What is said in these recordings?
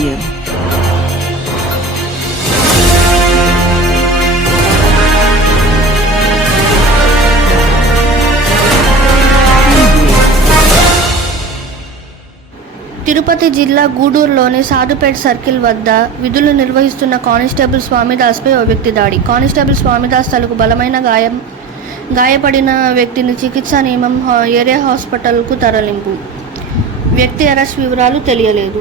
Media. Tirupati జిల్లా గూడూరులోని Sadhupeta circle వద్ద విధులు నిర్వహిస్తున్న కానిస్టేబుల్ స్వామిదాస్పై ఓ వ్యక్తి దాడి. కానిస్టేబుల్ స్వామిదాస్ తలకు బలమైన గాయం గాయపడిన వ్యక్తిని చికిత్సా నియమం హా- ఏరియా హాస్పిటల్కు తరలింపు. వ్యక్తి అరెస్ట్ వివరాలు తెలియలేదు.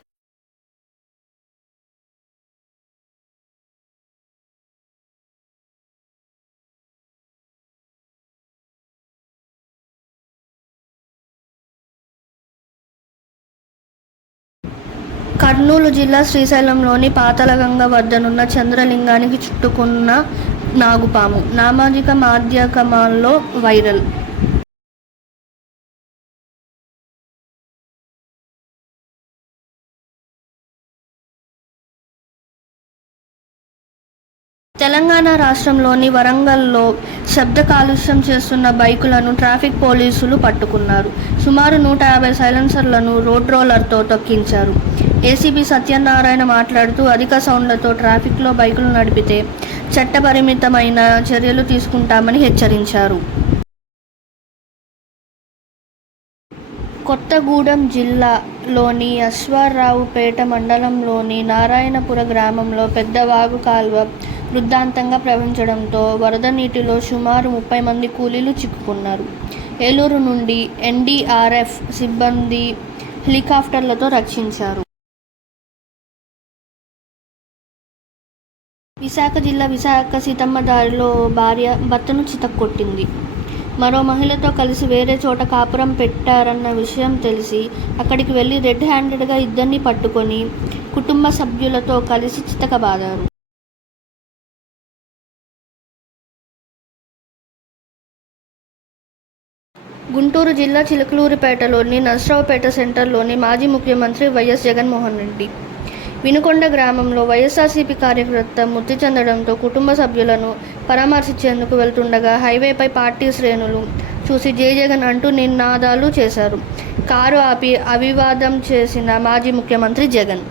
కర్నూలు జిల్లా శ్రీశైలంలోని పాతలగంగ వద్దనున్న చంద్రలింగానికి చుట్టుకున్న నాగుపాము సామాజిక మాధ్యమాల్లో వైరల్. తెలంగాణ రాష్ట్రంలోని వరంగల్లో శబ్ద కాలుష్యం చేస్తున్న బైకులను ట్రాఫిక్ పోలీసులు పట్టుకున్నారు. సుమారు నూట యాభై సైలెన్సర్లను రోడ్ రోలర్తో తొక్కించారు. ఏసీపీ సత్యనారాయణ మాట్లాడుతూ అధిక సౌండ్లతో ట్రాఫిక్లో బైకులు నడిపితే చట్టపరిమితమైన చర్యలు తీసుకుంటామని హెచ్చరించారు. కొత్తగూడెం జిల్లాలోని అశ్వారావుపేట మండలంలోని నారాయణపుర గ్రామంలో పెద్ద వాగు కాల్వ వృద్ధాంతంగా ప్రవహించడంతో వరద నీటిలో సుమారు ముప్పై మంది కూలీలు చిక్కుకున్నారు. ఏలూరు నుండి ఎన్డీఆర్ఎఫ్ సిబ్బంది హెలికాప్టర్లతో రక్షించారు. విశాఖ జిల్లా విశాఖ సీతమ్మ దారిలో భార్య భర్తను చితక్కొట్టింది. మరో మహిళతో కలిసి వేరే చోట కాపురం పెట్టారన్న విషయం తెలిసి అక్కడికి వెళ్ళి రెడ్ హ్యాండెడ్గా ఇద్దరిని పట్టుకొని కుటుంబ సభ్యులతో కలిసి చితకబాదారు. గుంటూరు జిల్లా చిలకలూరిపేటలోని నర్సరావుపేట సెంటర్లోని మాజీ ముఖ్యమంత్రి వైఎస్ జగన్మోహన్ రెడ్డి వినుకొండ గ్రామంలో వైఎస్ఆర్సీపీ కార్యకర్త మృతి చెందడంతో కుటుంబ సభ్యులను పరామర్శించేందుకు వెళ్తుండగా హైవేపై పార్టీ శ్రేణులు చూసి జై జగన్ అంటూ నినాదాలు చేశారు. కారు ఆపి అవివాదం చేసిన మాజీ ముఖ్యమంత్రి జగన్.